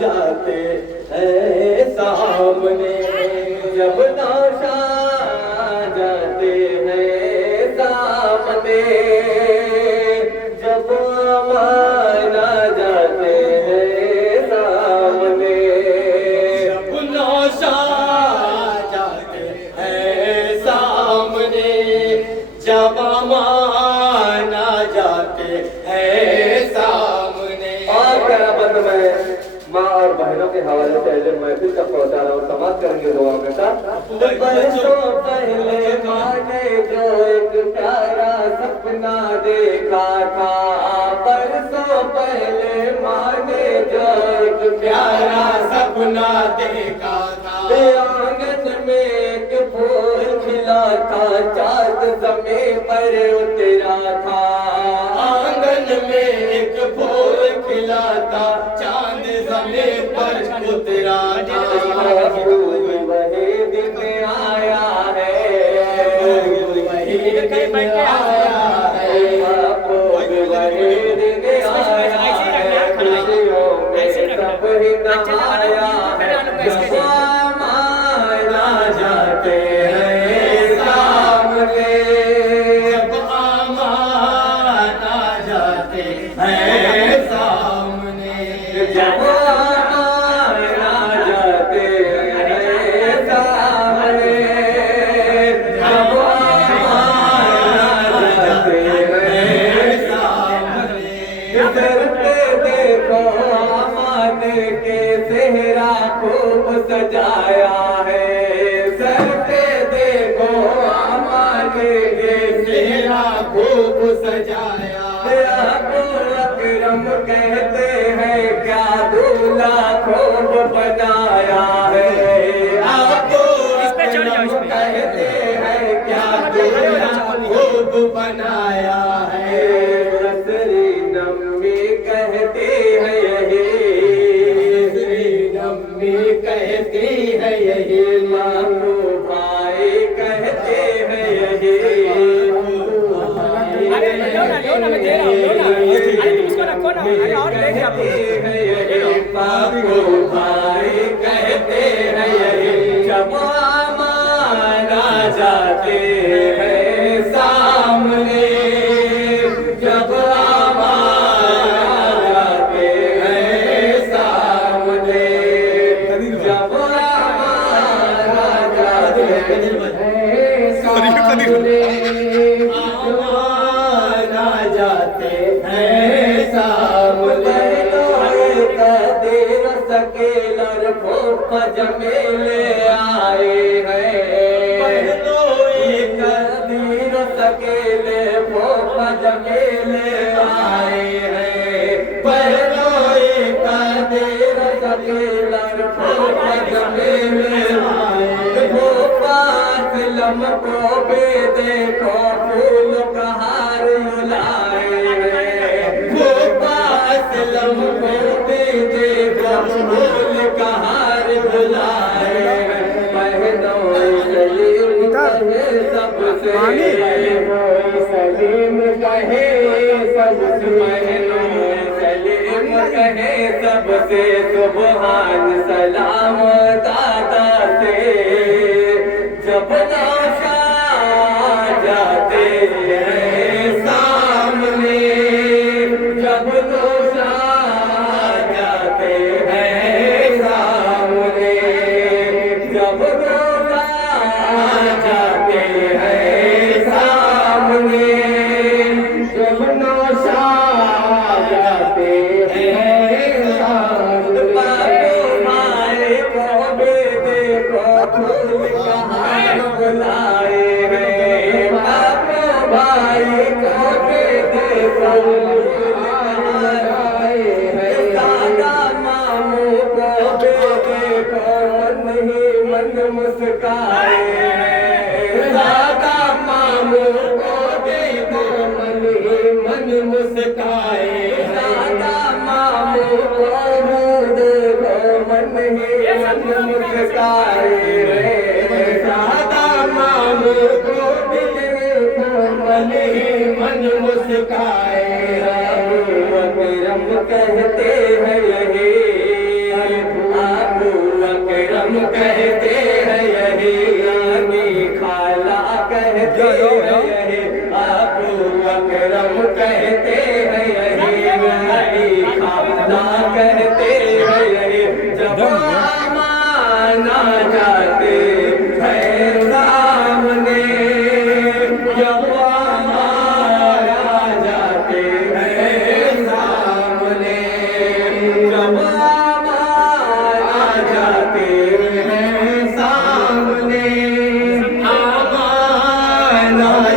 जाते हैं सामने, जब नौशा जाते हैं सामने, जब माना जाते हैं सामने, जब नौशा जाते हैं सामने, जब माना जाते हैं सामने। और क्या बंद में माँ और बहनों के हवाले से अहले महफिल तक पहुँचा रहा हूँ, समाप्त करेंगे दुआ के साथ। बरसों पहले माँ ने जो एक प्यारा सपना देखा था, बरसों पहले माँ ने जो एक प्यारा सपना देखा था, आंगन में एक फूल खिला था, चाँद ज़मीन पर उतरा था, आंगन में एक फूल खिला था, चाँद ज़मीन पर उतरा था। वही दिन आया है, वही दिन आया है, वही दिन आया है, खुशियों में सब ही नहाया है, जब माना जाते हैं सामने, जब माना जाते हैं सामने, जब सजाया है, सर पे देखो आमान के सेहरा खूब सजाया है, आपको अकरम कहते हैं क्या दूल्हा खूब बनाया है, आपको अकरम कहते हैं क्या दूल्हा खूब बनाया है, नसरी नम्मी कहती है यही, कहती है यही, मानो भाई कहते हैं यही, बाबू भाई कहते हैं यही, जब माना जाते हैं सामने, जब जाते हैं सामने, कदीर सकेलर फूफा जमेले आए हैं, कदीर सकेले फूफा जमेले आए हैं, कदीर सकेलर फूफा जमेले आए, फूफा असलम को भी देखो फूल का हार लाए हैं, फूफा असलम को भी देखो फूल का हार लाए हैं, बहनों सलीम कहे सबसे, सलीम कहे सबसे, बहनों सलीम कहे सबसे, सुबहान सलाम दादा से, जब नौशा जाते हैं सामने, जब नौशा जाते हैं सामने, जब नौशा जाते हैं सामने, जब नौशा जाते हैं सामने, बाबू भाई को भी देखो फूल का हार बुलाए मौला कहते हैं यही जब माना जाते हैं सामने, जब मारा जाते हैं सामने, जब मारा जाते हैं सामने, माना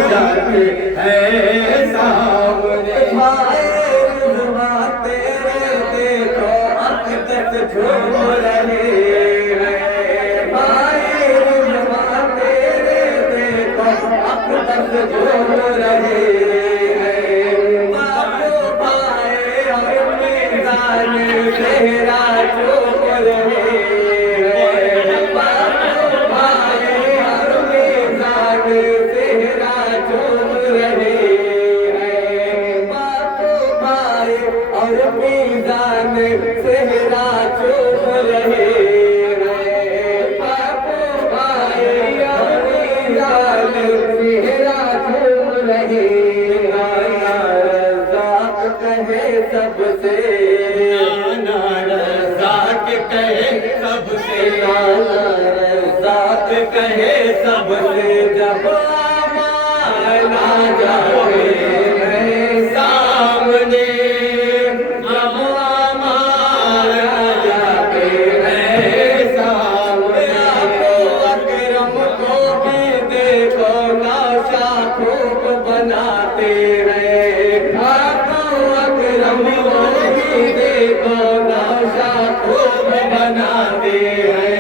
जाते हैं सामने। भाई रुज़वा तेरे देखो अक़दस झूम रहे हैं, भाई रुज़वा तेरे देखो अक़दस झूम रहे हैं। बापू भाई और मीज़ान तेरा झूम रहे हैं, बापू भाई और मीज़ान तेरा झूम रहे हैं, बापू भाई और मीज़ान तेरा झूम रहे हैं, बापू भाई और मीज़ान तेरा झूम रहे हैं। रज़ाक कहे सबसे, रज़ाक कहे सबसे, रज़ाक कहे सबसे, जब माना जाते हैं सामने, जब माना जाते हैं सामने। आपको अकरम को भी देखो नाशा खूब बनाते हैं, आपको अकरम को भी देखो नाशा खूब बनाते हैं।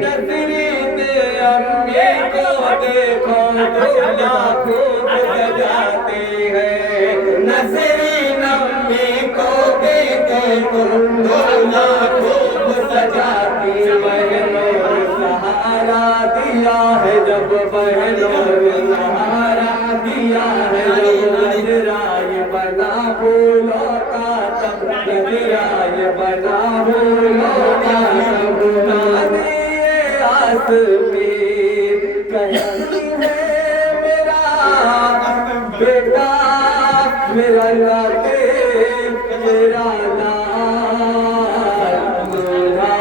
नसरीन अम्मी को देखो दूल्हा खूब सजाते हैं, नसरीन अम्मी को भी देखो दूल्हा खूब सजाती। बहनों ने सहारा दिया है जब, बहनों ने सहारा दिया है जब, गजराए बना फूलों का तब, गजराए बना फूलों का तब। नानी आसमी कहती है मेरा बेटा मेरा लाके मेरा लाल दूल्हा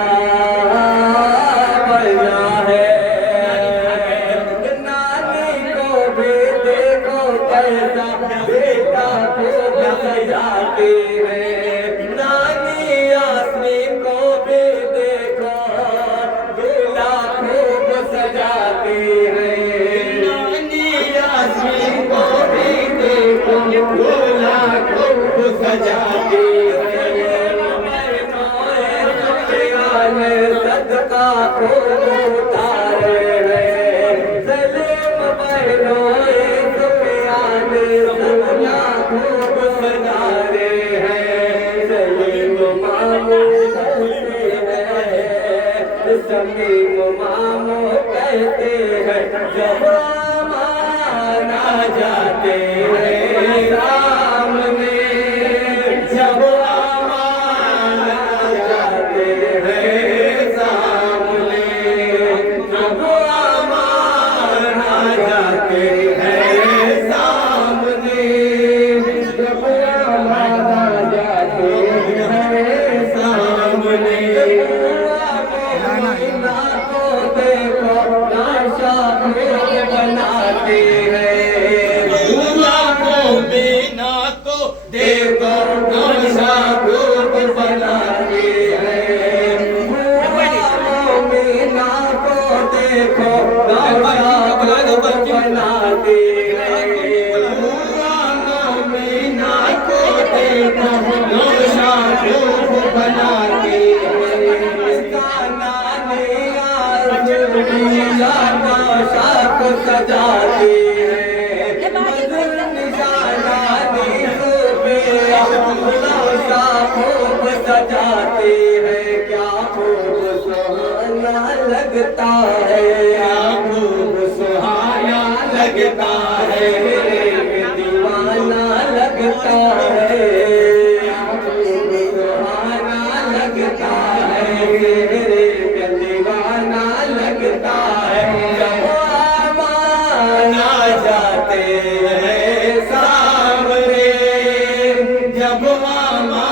बना है। नानी को भी देखो कैसा बेटा खूब सजाते हैं, नानी आसमी को भी देखो दूल्हा खूब सजाते हैं, नानी आसमी को भी देखो दूल्हा खूब सजाते हैं। सदका खूब उतारे हैं, सलीम बहनों सुफियान सदका खूब सजारे हैं। सलीम मामू कहते हैं, सलीम मामू कहते हैं, जब माना जाते हैं सामने, जब माना जाते हैं सामने, जब माना जाते हैं सामने, जब माना जाते हैं सामने। मोमिना को देखो नाशा खूब बनाते हैं, मोमिना को देखो नाशा खूब बनाते हैं, मोमिना को देखो नाशा खूब बनाते हैं, मोमिना को देखो नाशा खूब बनाते हैं। नाशा को सजाते हैं, नाशा खूब सजाते हैं। क्या खूब सुहाना लगता है, क्या खूब सुहाना लगता है, दीवाना लगता है, खूब सुहाना लगता है, दीवाना लगता है। जब माना जाते हैं सामने, जब माना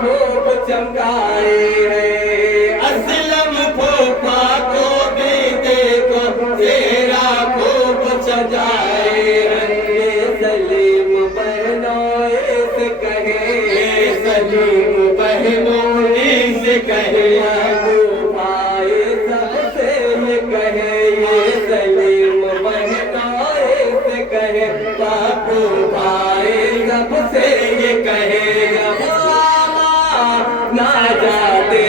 खूब चमकाए हैं। असलम फूफा को भी देखो तेरा खूब सजाए हैं। ये सलीम बहनों से कहे, सलीम बहनों से कहे, अबू भाई सबसे ये कहे, ये सलीम बहनों से कहे, बाबू भाई सबसे ये कहे, ना जाते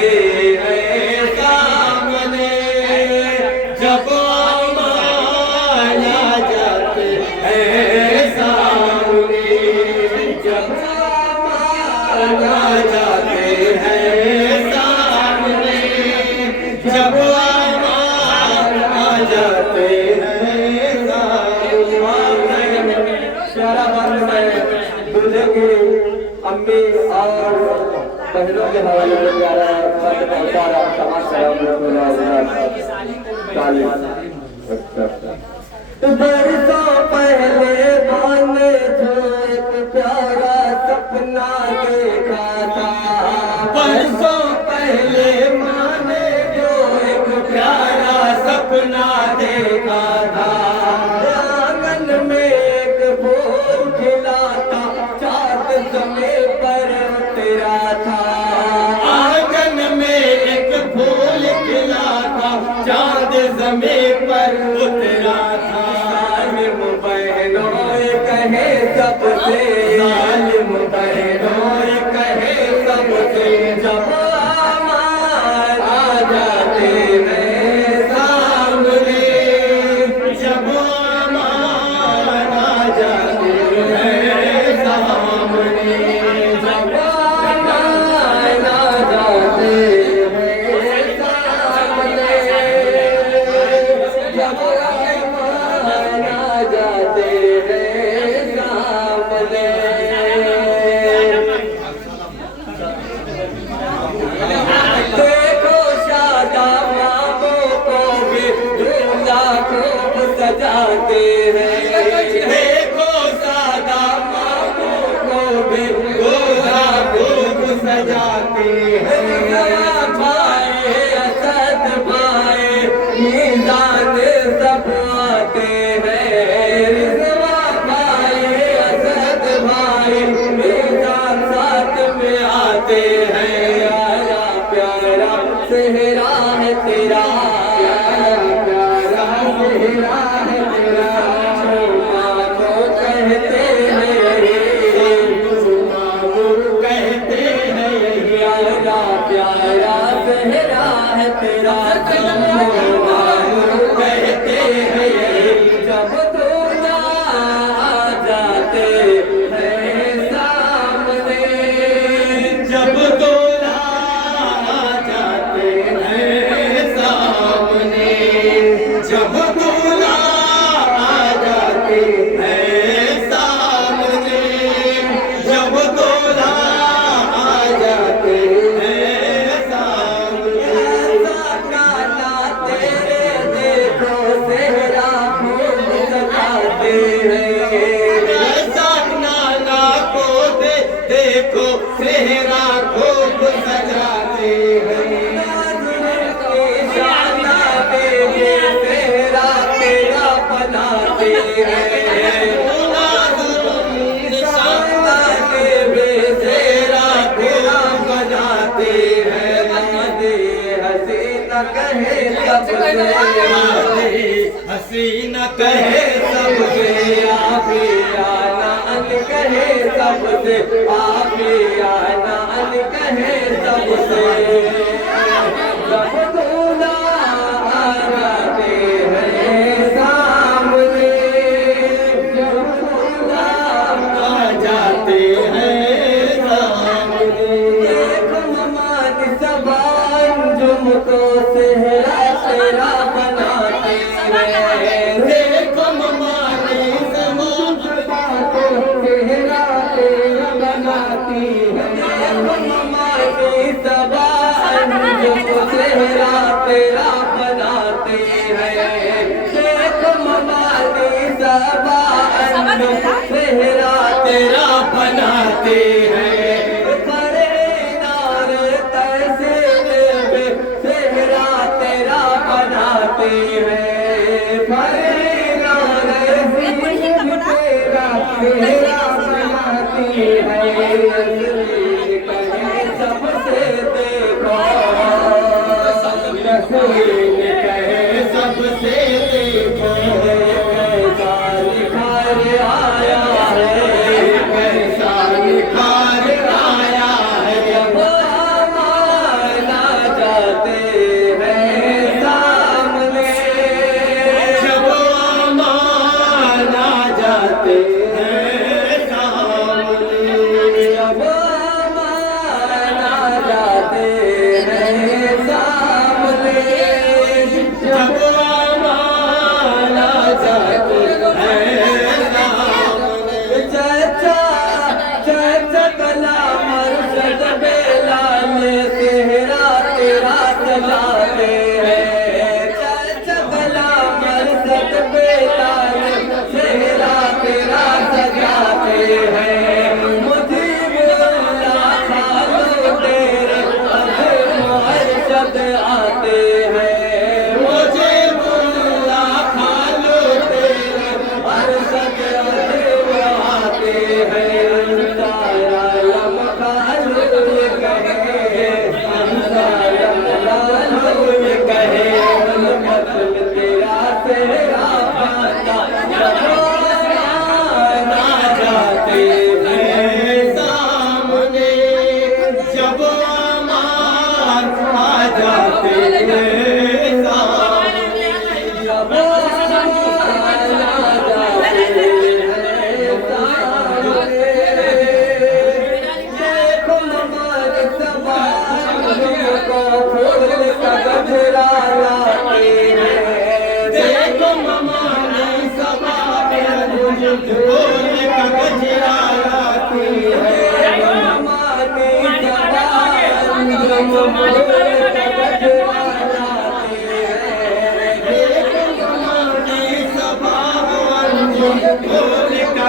हैं सामने, जब ना जाते हैं सामने, जब ना जाते हैं सामने, जब आ जाते हैं सामने। प्यारा बात है दूल्हे की अम्मी और बहनों के हवाले से प्यारा सारा समाज बरसों पहले माने जो एक प्यारा सपना देखा था, बरसों पहले माने जो एक प्यारा सपना देखा था। आंगन में एक फूल खिला था, चाँद ज़मीन पर उतरा था। आंगन में एक फूल खिला था, चाँद ज़मीन पर उतरा था। जालिम बहनों कहे सबसे, जालिम बहनों कहे सबसे, जब आ जाते हैं सामने, जब आ जाते हैं सामने, जब आ जाते हैं सामने, जब आ जाते हैं सामने। देखो शादा मामों को भी दूल्हा खूब सजाते हैं, देखो शादा मामों को भी दूल्हा खूब सजाते हैं। भाई असद भाई मीज़ान सब आते हैं, रिज़वा भाई असद भाई मीज़ान साथ में आते हैं। प्यारा प्यारा सेहरा है तेरा, प्यारा प्यारा सेहरा है तेरा, मानो कहते हैं कहते हैं, प्यारा प्यारा सेहरा है तेरा, मानो कहते हैं, जब दूल्हा आ जाते हैं सामने, जब दूल्हा आ जाते हैं सामने, जब दूल्हा आ जाते हैं सामने, जब दूल्हा आ जाते हैं सामने। काना तेरे देखो सेहरा खूब सजाते हैं, नाना को देखो सेहरा खूब सजाते हैं। शाना तेरे सेहरा तेरा बनाते हैं, शाना तेरे सेहरा तेरा बनाते हैं। हसीना कहे सबसे, हसीना कहे सबसे, आफिया नान कहे सबसे, आफिया नान कहे सबसे, जब दूल्हा आ जाते हैं सामने, जब दूल्हा आ जाते हैं सामने। देखो ममान ज़बान जुमको सेहरा तेरा बनाते हैं, देखो ममानी ज़बान सेहरा तेरा बनाती है, देखो ममानी ज़बान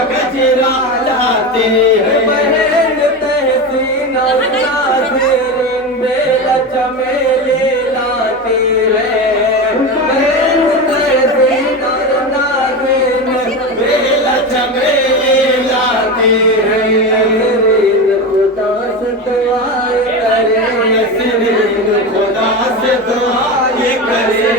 गजरा लाते हैं बहन तहसीन बेला चमेली लाते हैं बहन तहसीन बेला चमेली लाते हैं खुदा से दुआएं करे खुदा से दुआएं करे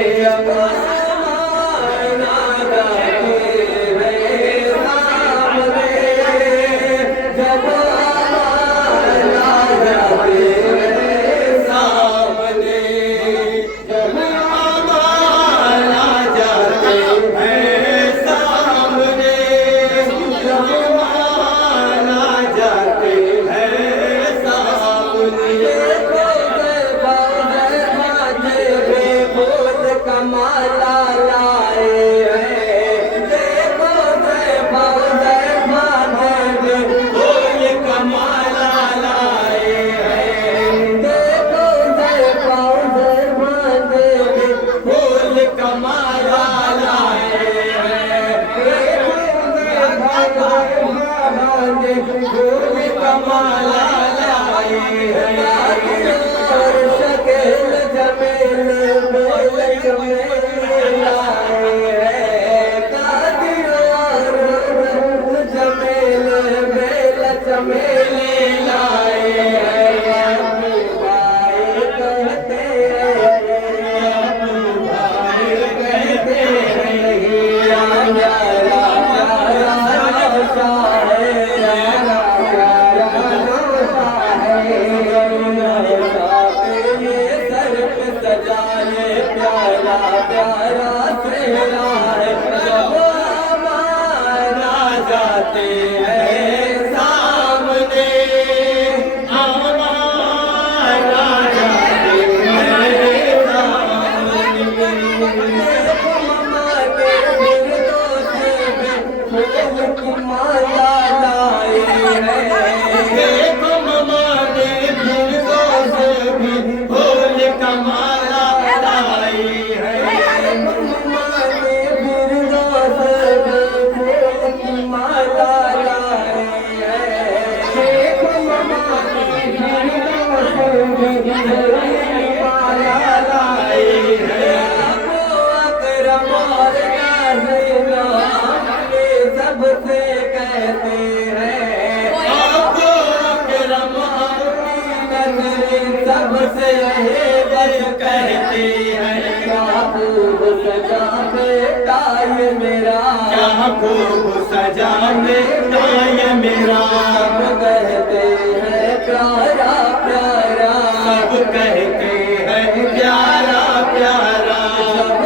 सजा बेटा ये मेरा सब कहते हैं प्यारा प्यारा सब कहते हैं प्यारा प्यारा सब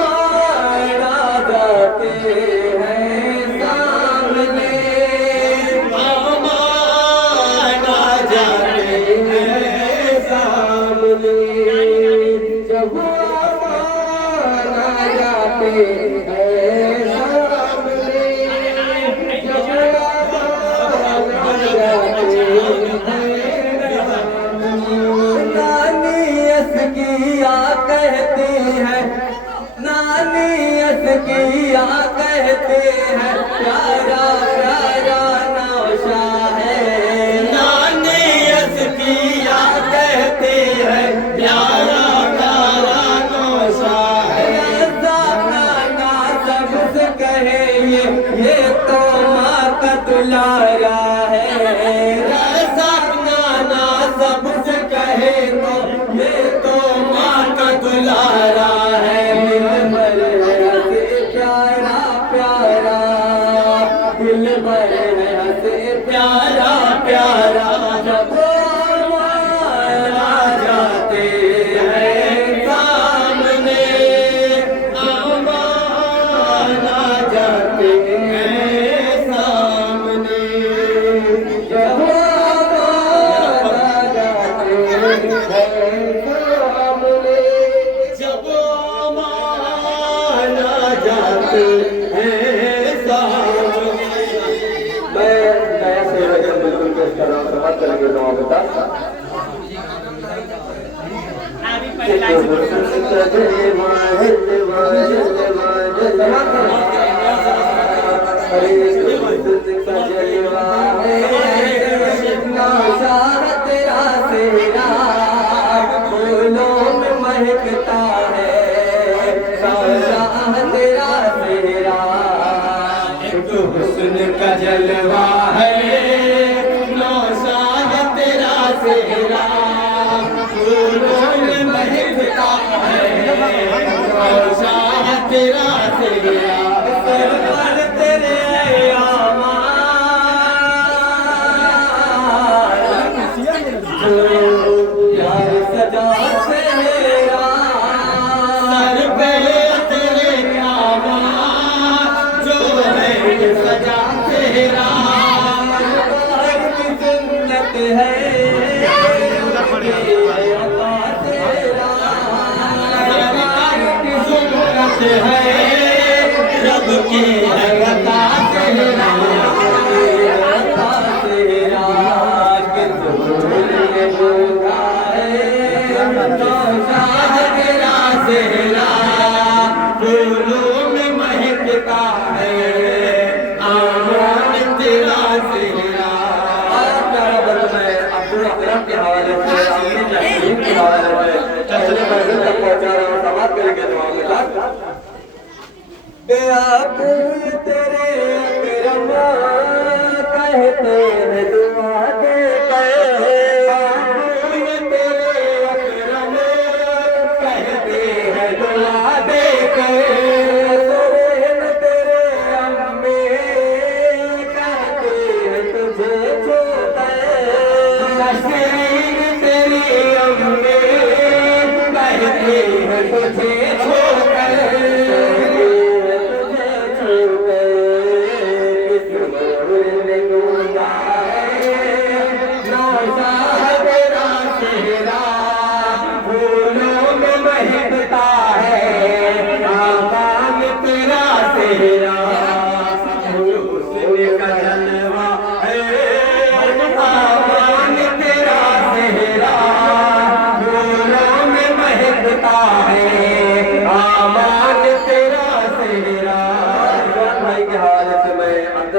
माना जाते हैं सामने माना जाते हैं सामने जब माना जाते हैं किया कहते हैं प्यारा प्यारा नौशा है नानी किया कहते हैं प्यारा प्यारा नौशा है नाना सबसे कहे ये तो माँ का दुलारा है नाना सबसे कहे तो ये तो माँ का दुलारा है महकता है शाह तेरा सेहरा, एक हुस्न का जलवा है शाह तेरा सेहरा, फूलों में महकता है शाह तेरा सेहरा, सर पर तेरे यार सजा सेहरा, सर पे तेरे जो है सजा तेरा, सुन्नत है सुन्नत है रब की अता तेरा, फूलों में महकता है आमान तेरा सेहरा। अब्दुल अकरम के हवाले से के हवाले से चचले महफिल तक पहुंचा रहा हूँ, समाप्त करेंगे दुआ में तेरे अकरम कहते हैं दुआ दे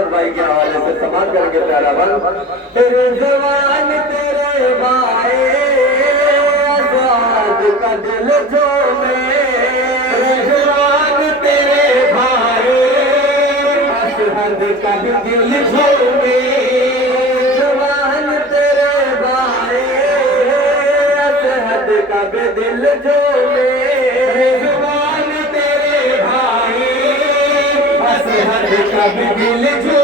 भाई के हवाले से समाप्त करके प्यारा बन तेरे जवान तेरे भाई आजाद का दिल जो मेरे जवान तेरे भाई असहद का दिल जो जवान तेरे भाई असहद का दिल जो जवान तेरे भाई असहद का दिल जो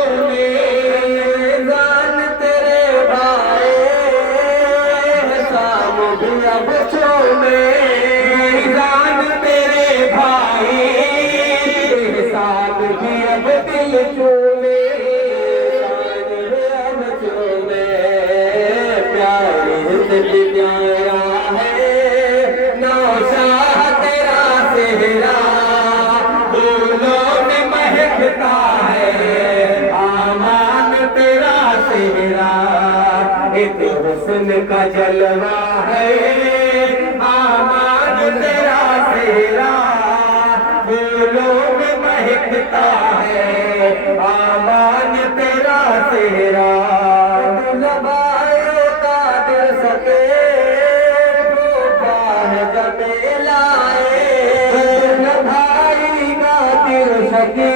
हुस्न का जलवा है आमान तेरा सेहरा, फूलों में महकता है आमान तेरा सेहरा, लगाए का दिल सके जमेलाए लगाई का दिल सके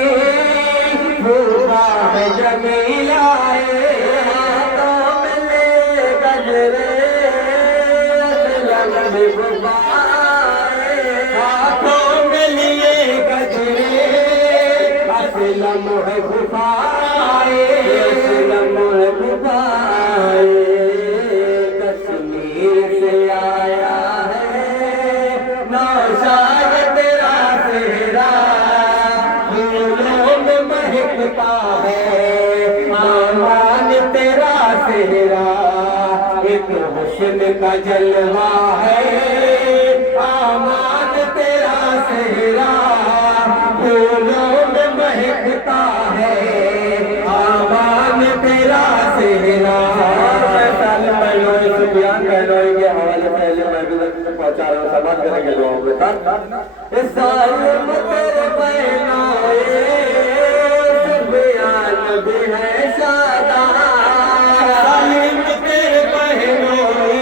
जमेलाए हाथों में लिए गजरे असलम है गुफाए, असलम है गुफाए, कश्मीर से आया है नौशाद तेरा सेहरा, फूलों में महकता है आमान तेरा सेहरा, एक हुस्न का जलवा है आमान तेरा सेहरा, फूलों में महकता है आमान तेरा सेहरा। साल पहलो सुफियान पहलो भाई के हवाले पहले मैं भी पहुंचा रहा हूँ, समाज करेंगे दुआओं के साथ। इस साल तेरे बहनाए सब याद भी है शादा, सालिम तेरे बहनोई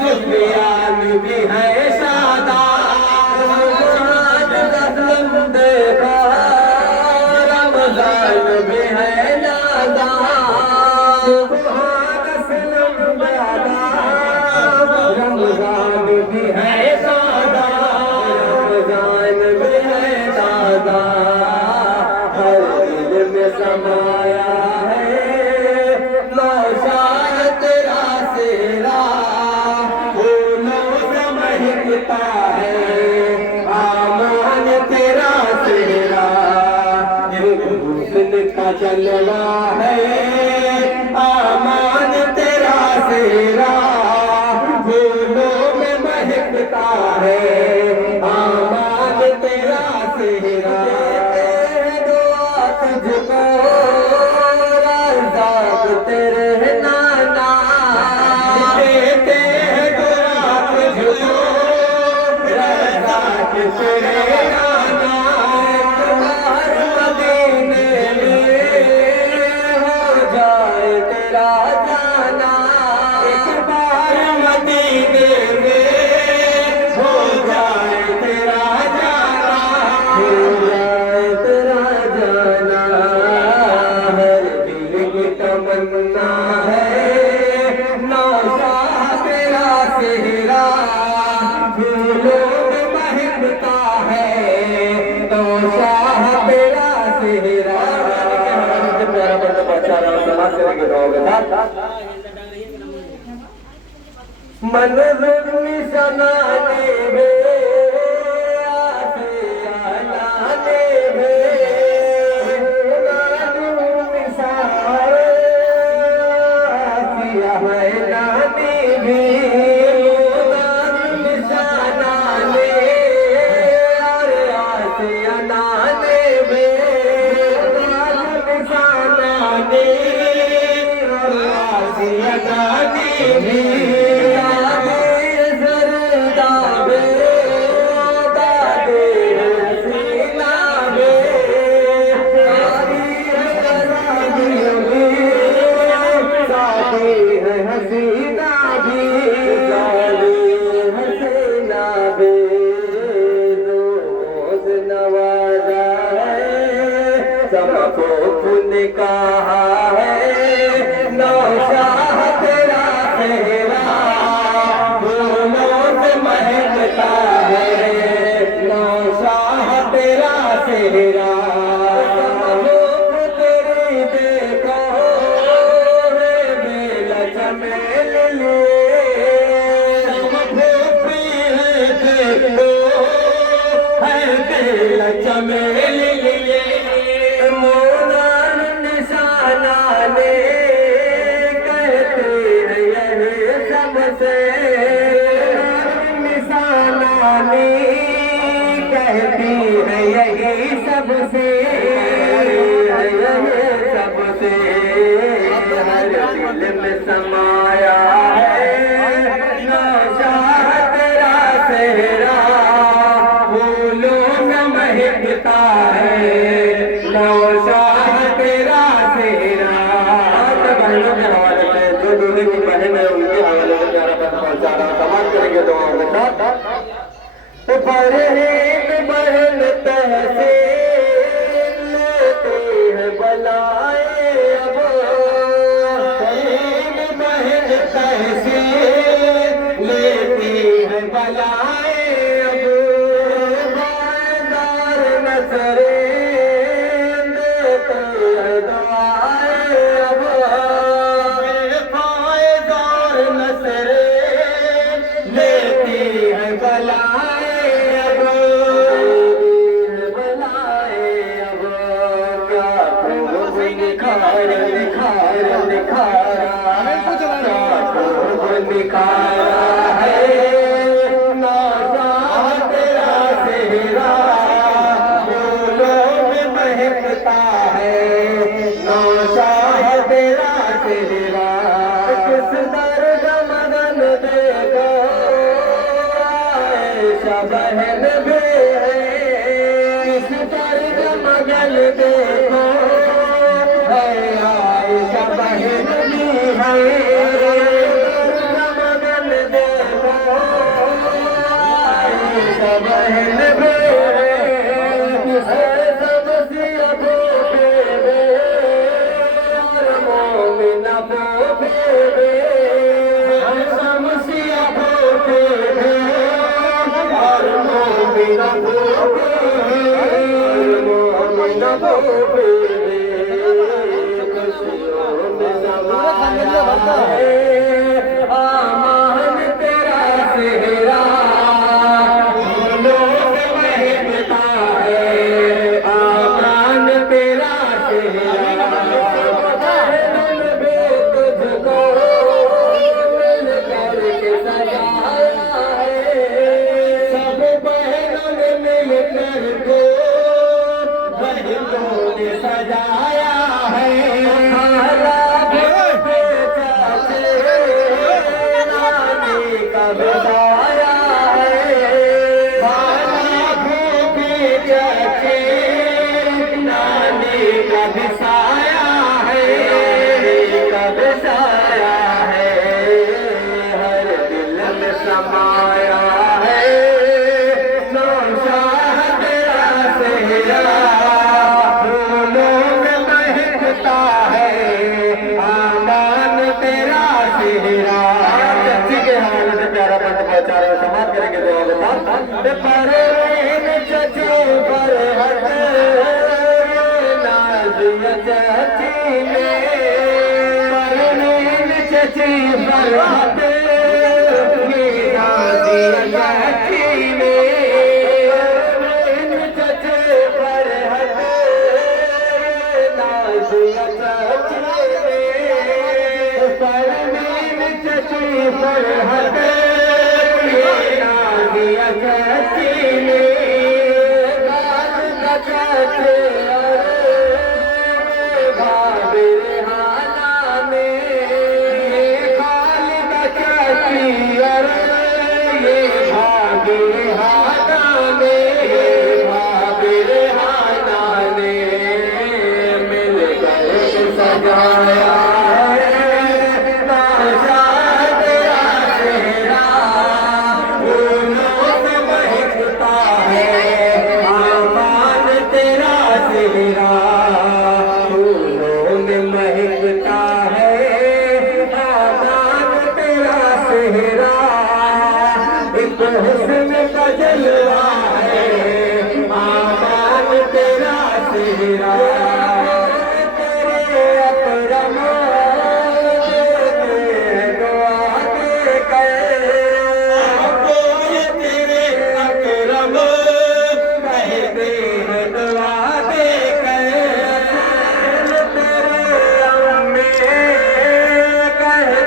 सब याद भी है शादा। रमजान देखा रमजान भी है नादा, रमजान भी है सादा, रमजान भी है सादा, हर दिल में समाया है नौशाद तेरा सेरा, फूलों से महकता है आमान तेरा सेरा, हुस्न का जलवा है आमान तेरा सेरा, फूलों में महकता है आमान तेरा सेरा। दुआ तुझको रज़ाक तेरे नाना, देते हैं दुआ तुझको रज़ाक तेरे नाना, हर मदीने में हो जाए तेरा जाना, एक बार मदीने में हो जाए तेरा जाना, हो जाए तेरा जाना, हर दिल की तमन्ना है नौशाद तेरा सेहरा, फूलों में महकता है नौशाद तेरा सेहरा। प्यारा बंदा बचा रहा हूँ, समाज करेंगे दुआओं के साथ। मन निशाने में आसियाने में निशाने आसियाने में निशानाने और आसियाने में निशानाने और आसियाने में हसीना भी हसीना भी रोज नवाजा है, सबको खुद कहा है नौशाद तेरा सेहरा, फूलों से महकता है नौशाद तेरा सेहरा। चमेल लिए मोनान निशानाने कहते हैं यही सबसे, निशानाने कहती है यही सबसे, यही सबसे, हर दिल में समाया है नौशाद तेरा सेहरा, फूलों में महकता है नौशाद तेरा सेहरा। बहनों के हवाले में जो दूल्हे की बहन है उनके हवाले में प्यारा पैसा पहुंचा रहा हूँ, समाज करेंगे दुआओं के साथ। बहन बहन तहसीन लेते हैं बलाए अब, बहन तहसीन लेती है बलाए अब, बाजार नसरे देते हैं दुआए अब, बाजार नसरे लेती है बलाए अब, बलाए अब, क्या खूब निखार निखार निखारा, निखारा है नौशाद तेरा सेहरा, फूलों में महकता है नौशाद तेरा सेहरा। किस दर्द मदन आयशा बहन भी है, इस दर्द मगन देखो है आयशा बहन भी है, मगन देखो आयशा बहन भी है, सबसे अबू बेबे और मोमिना बेबे, सबसे अबू बेबे और मोमिना मोमिना बेबे, खुशियों में समाया है आमान तेरा सेहरा, फूलों से महकता है आमान तेरा सेहरा, बहन भी तुझको मिल करके सजाया है, सब बहनों ने मिल करके बहनों ने सजाया है, खाला भी चाचे नानी का बताया है, खाला भी चाचे नानी का बिसाया है, का बिसाया है, हर दिल में समाया है नौशाद तेरा सेहरा, फूलों में महकता है आमान तेरा सेहरा। चच्ची के हवाले से प्यारा पंथ पहुंचा रहे, समाप्त करेंगे दुआ के साथ। परवीन चची फरहत नाज़िया चची में, परवीन चची फरहत नाज़िया चची में, परवीन चची फरहत नाज़िया चची में, परवीन चची फरहत नाज़िया चची में, बात का चचे अरे भाभी रेहाना में, खाल का चची अरे ये भाभी रेहाना में, भाभी रेहाना ने मिल कर सजाया है नौशाद तेरा सेहरा, फूलों से महकता है आमान तेरा सेहरा, फूलों में महकता है आमान तेरा सेहरा, एक हुस्न का जलवा है आमान तेरा सेहरा, तेरे अकरम दुआ दे कर, तेरे अकरम कहते हैं दुआ दे कर, तेरे अम्मे कहते हैं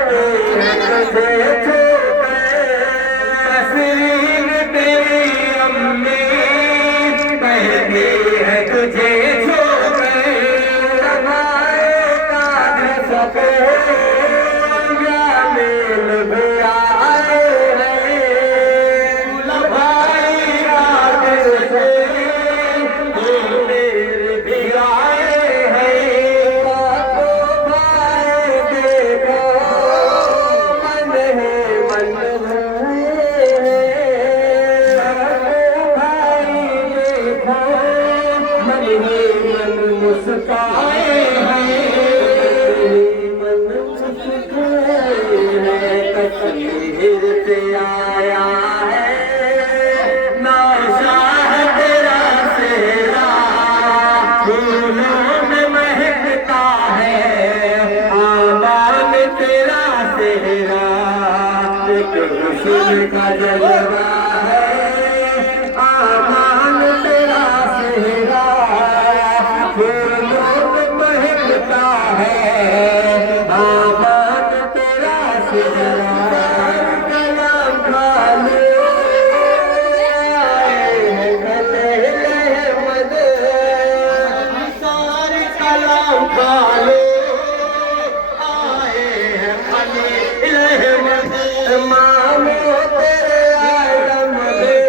तुझे छू कर, तस्रीर तेरी अम्मी कहती है तुझे छू कर, लगाए कांधे सके जामिल भी आए हैं, लगाए कांधे से मेरे भी आए हैं, बातों भाई देखो मन है मन हुए हैं, भाई देखो मन ही मन मुस्काए हैं, मन मुस्काए हैं, कश्मीर से आया है नौशाद तेरा सेहरा, फूलों में महकता है आमान तेरा सेहरा, एक हुस्न का जलवा है आमान तेरा सेहरा, फूलों में महकता है आमान तेरा सेहरा, कलाम खा ले गले अहमद, सारे कलाम खा लो आए हैं खलील अहमद, मामो तेरे आलम में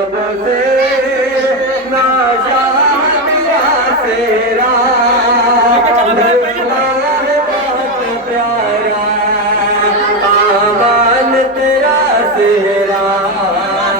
लब से